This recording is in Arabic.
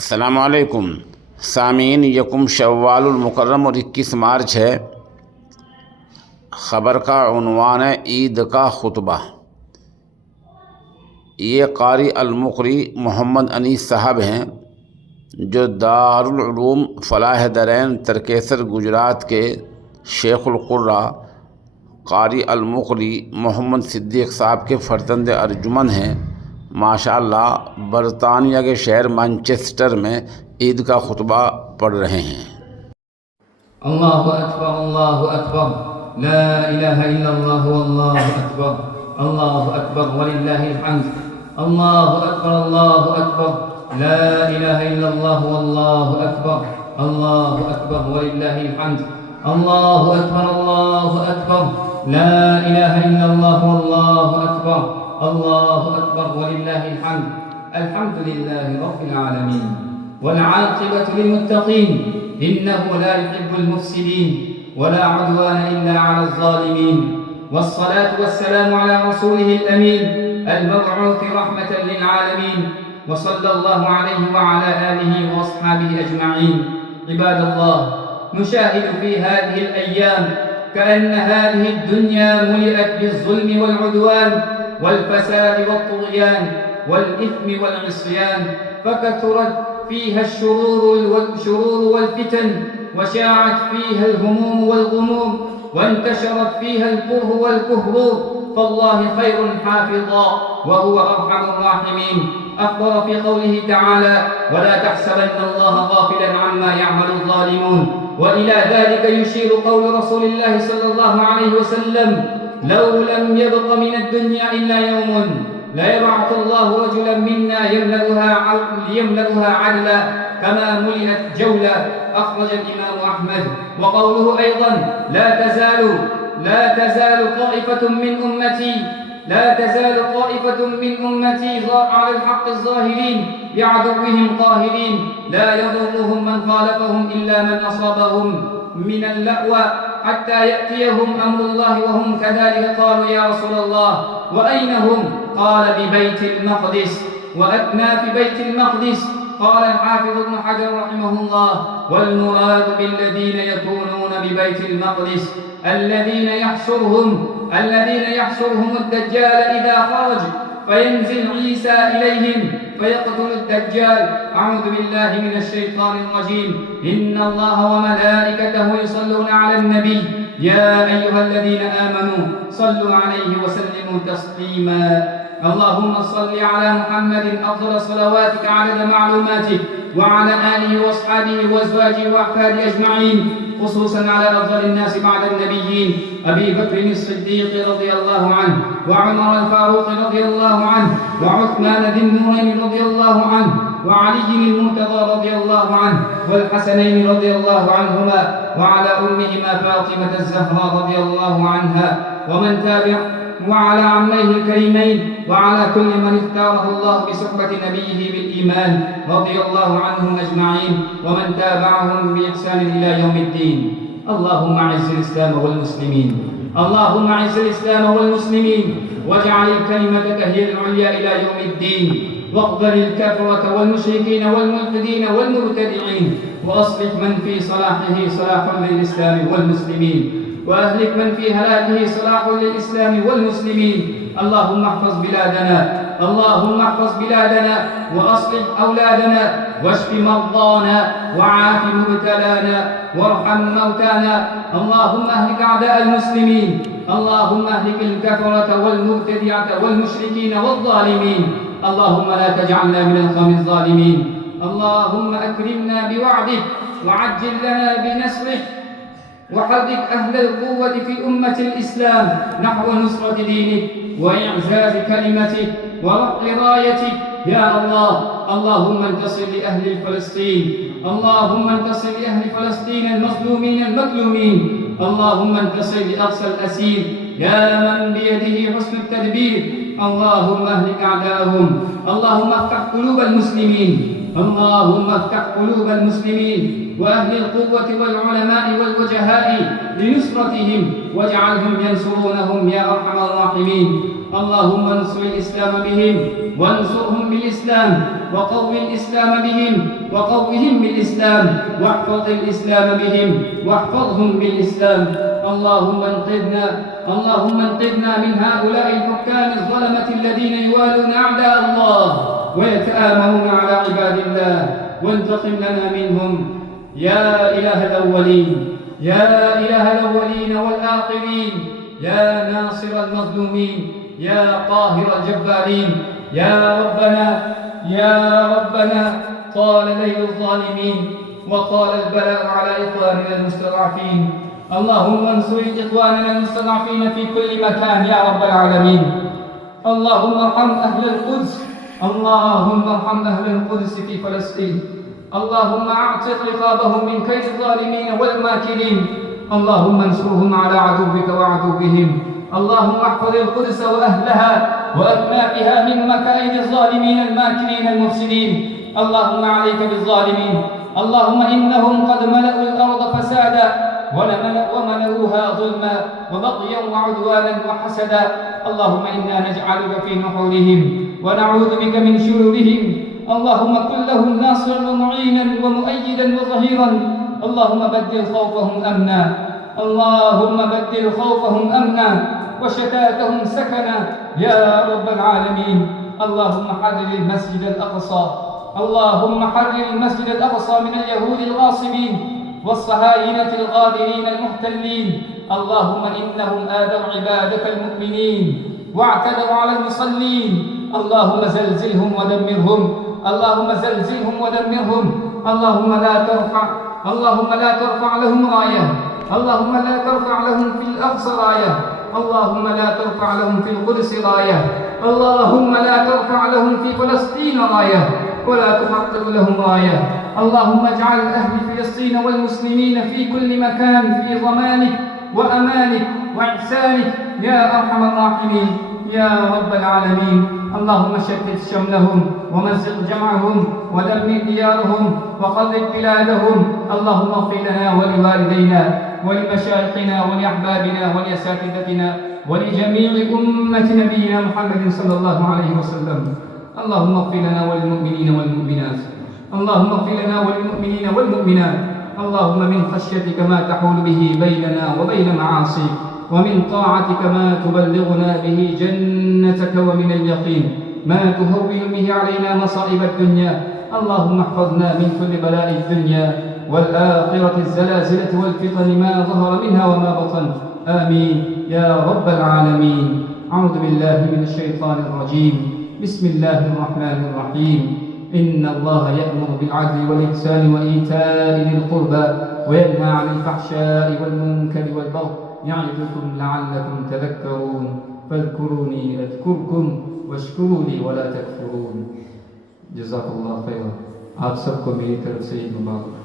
अस्सलामुअलैकुम सामीन। यकुम शव्वालुल मुकर्रम और 21 मार्च है। ख़बर का उन्वान है ईद का खुतबा। ये कारी अल-मुक़री मोहम्मद अनीस साहब हैं जो दारुल उलूम फ़लाह दरैन तरकेसर गुजरात के शेखुल क़ुर्रा कारी अल-मुक़री मोहम्मद सिद्दीक़ साहब के फ़र्जंद अर्जुमन हैं। माशाअल्लाह बरतानिया के शहर मैनचेस्टर में ईद का खुतबा पढ़ रहे हैं। अल्लाहु अकबर, अल्लाहु अकबर, ला इलाहा इल्लल्लाह वल्लाहु अकबर, अल्लाहु अकबर वलिल्लाहिल हम्द, अल्लाहु अकबर, अल्लाहु अकबर, ला इलाहा इल्लल्लाह वल्लाहु अकबर, अल्लाहु अकबर वलिल्लाहिल हम्द, अल्लाहु अकबर, अल्लाहु अकबर, ला इलाहा इल्लल्लाह वल्लाहु अकबर, अल्लाहु अकबर वलिल्लाहिल हम्द। अल्हम्दुलिल्लाहि रब्बिल आलमीन वल्आक़िबतु लिल्मुत्तक़ीन इन्नहु ला युहिब्बुल मुफ़्सिदीन वला उद्वान इल्ला अलल ज़ालिमीन वस्सलातु वस्सलामु अला रसूलिहिल अमीन अल-मब्ऊथ रहमतल लिल आलमीन व सल्लल्लाहु अलैहि व अला आलिहि व अस्हाबिहि अजमईन। इबादल्लाह, नुशाहिदु फी हादिहिल अय्याम कअन्न हादिहिद दुन्या मुलिअत बिज़्ज़ुल्मि वल उद्वान والفساد والطغيان والإثم والعصيان، فكثرت فيها الشرور والفتن، وشاعت فيها الهموم والغموم، وانتشرت فيها الكره والكهروب، فالله خير حافظا وهو أرحم الراحمين. أخبر في قوله تعالى: ولا تحسبن الله غافلا عما يعمل الظالمون. وإلى ذلك يشير قول رسول الله صلى الله عليه وسلم: لو لم يبق من الدنيا إلا يوم ليبعث الله رجلا منا يملأها عدلا كما ملئت جولا. أخرج الإمام أحمد. وقوله أيضا: لا تزال طائفة من أمتي على الحق الظاهرين بعدوهم قاهرين لا يضرهم من خالفهم إلا من أصابهم من اللأوى حتى يأتيهم أمر الله وهم كذلك. قالوا: يا رسول الله وأين هم؟ قال: ببيت المقدس. وأثنى في بيت المقدس. قال الحافظ ابن حجر رحمه الله: والمراد بالذين يكونون ببيت المقدس الذين يحشرهم الدجال إذا خرج فينزل عيسى إليهم فيقتل الدجال. أعوذ بالله من الشيطان الرجيم. إن الله وملائكته يصلون على النبي يا أيها الذين آمنوا صلوا عليه وسلموا تسليما. اللهم صل على محمد أفضل صلواتك عدد معلوماتك وعلى آله وأصحابه وأزواجه وأحفاده أجمعين، خصوصا على أفضل الناس بعد النبيين أبي بكر الصديق رضي الله عنه، وعمر الفاروق رضي الله عنه، وعثمان ذي النورين رضي الله عنه، وعلي المرتضى رضي الله عنه، والحسنين رضي الله عنهما، وعلى أمهما فاطمة الزهراء رضي الله عنها ومن تابع، وعلى عميه الكريمين، وعلى كل من اختاره الله بصحبة نبيه بالإيمان رضي الله عنهم أجمعين ومن تابعهم بإحسان إلى يوم الدين. اللهم أعز الإسلام والمسلمين، اللهم أعز الإسلام والمسلمين، واجعل كلمتك هي العليا إلى يوم الدين، واقبل الكفرة والمشركين والملحدين والمبتدعين، وأصلح من في صلاحه صلاح للإسلام والمسلمين، وأهلك من في هلاكه صلاح للإسلام والمسلمين. اللهم احفظ بلادنا، اللهم احفظ بلادنا، وأصلح أولادنا، واشف مرضانا، وعاف مبتلانا، وارحم موتانا. اللهم اهلك أعداء المسلمين، اللهم اهلك الكفرة والمبتدعة والمشركين والظالمين. اللهم لا تجعلنا من القوم الظالمين. اللهم أكرمنا بوعدك وعجل لنا بنصرك، وحرك أهل القوة في أمة الإسلام نحو نصرة دينك وإعزاز كلمتك ورفع رايتك يا الله. اللهم انتصر لأهل فلسطين، اللهم انتصر لأهل فلسطين المظلومين المظلومين، اللهم انتصر لأقصى الأسير يا من بيده حسن التدبير. اللهم اهلك أعداءهم، اللهم افتح قلوب المسلمين، اللهم افتح قلوب المسلمين وأهل القوة والعلماء والوجهاء لنصرتهم، واجعلهم ينصرونهم يا أرحم الراحمين. اللهم انصر الإسلام بهم وانصرهم بالإسلام وقو الإسلام بهم وقوهم بالإسلام واحفظ الإسلام بهم واحفظهم بالإسلام. اللهم انقذنا من هؤلاء الحكام الظلمة الذين يوالون أعداء الله ويتآمرون على عباد الله، وانتقم لنا منهم يا إله الأولين يا إله الأولين والآخرين، يا ناصر المظلومين، يا قاهر الجبارين. يا ربنا طال ليل الظالمين وطال البلاء على إخواننا المستضعفين. اللهم انصر إخواننا المستضعفين في كل مكان يا رب العالمين. اللهم ارحم أهل القدس، اللهم ارحم أهل القدس في فلسطين. اللهم اعتق رقابهم من كيد الظالمين والماكرين. اللهم انصرهم على عدوك وعدوهم. اللهم احفظ القدس وأهلها وأبنائها من مكائد الظالمين الماكرين المفسدين. اللهم عليك بالظالمين. اللهم إنهم قد ملأوا الأرض فسادا وملؤوها ظلما وبغيا وعدوانا وحسدا. اللهم إنا نجعلك في نحورهم ونعوذ بك من شرورهم. اللهم كن لهم ناصرا ومعينا ومؤيدا وظهيرا. اللهم بدل خوفهم أمنا، اللهم بدل خوفهم أمنا وشتاتهم سكنا يا رب العالمين. اللهم حرر المسجد الأقصى، اللهم حرر المسجد الأقصى من اليهود الغاصبين والصهاينة الغادرين المحتلين. اللهم إنهم آذوا عبادك المؤمنين واعتدوا على المصلين. اللهم زلزلهم ودمرهم، اللهم زلزلهم ودمرهم. اللهم لا ترفع لهم راية، اللهم لا ترفع لهم في الأقصى راية، اللهم لا ترفع لهم في القدس راية، اللهم لا ترفع لهم في فلسطين راية ولا تحقق لهم راية. اللهم اجعل أهل فلسطين والمسلمين في كل مكان في ضمانك وأمانك وإحسانك يا أرحم الراحمين يا رب العالمين. اللهم شتت شملهم ومزق جمعهم ودمر ديارهم وخرب بلادهم. اللهم اغفر لنا ولوالدينا ولمشايخنا ولأحبابنا ولأساتذتنا ولجميع أمة نبينا محمد صلى الله عليه وسلم. اللهم اغفر لنا وللمؤمنين والمؤمنات، اللهم اغفر لنا وللمؤمنين والمؤمنات. اللهم من خشيتك ما تحول به بيننا وبين معاصيك، ومن طاعتك ما تبلغنا به جنتك، ومن اليقين ما تهون به علينا مصائب الدنيا. اللهم احفظنا من كل بلاء الدنيا والآخرة، الزلازل والفتن ما ظهر منها وما بطن. آمين يا رب العالمين. أعوذ بالله من الشيطان الرجيم. بسم الله الرحمن الرحيم. إن الله يأمر بالعدل والإحسان وإيتاء ذي القربى وينهى عن الفحشاء والمنكر والبغي يعظكم لعلكم تذكرون. فاذكروني أذكركم واشكروا لي ولا تكفرون. जज़ाकल्लाह खैर। आप सबको मेरी तरफ से ईद मुबारक।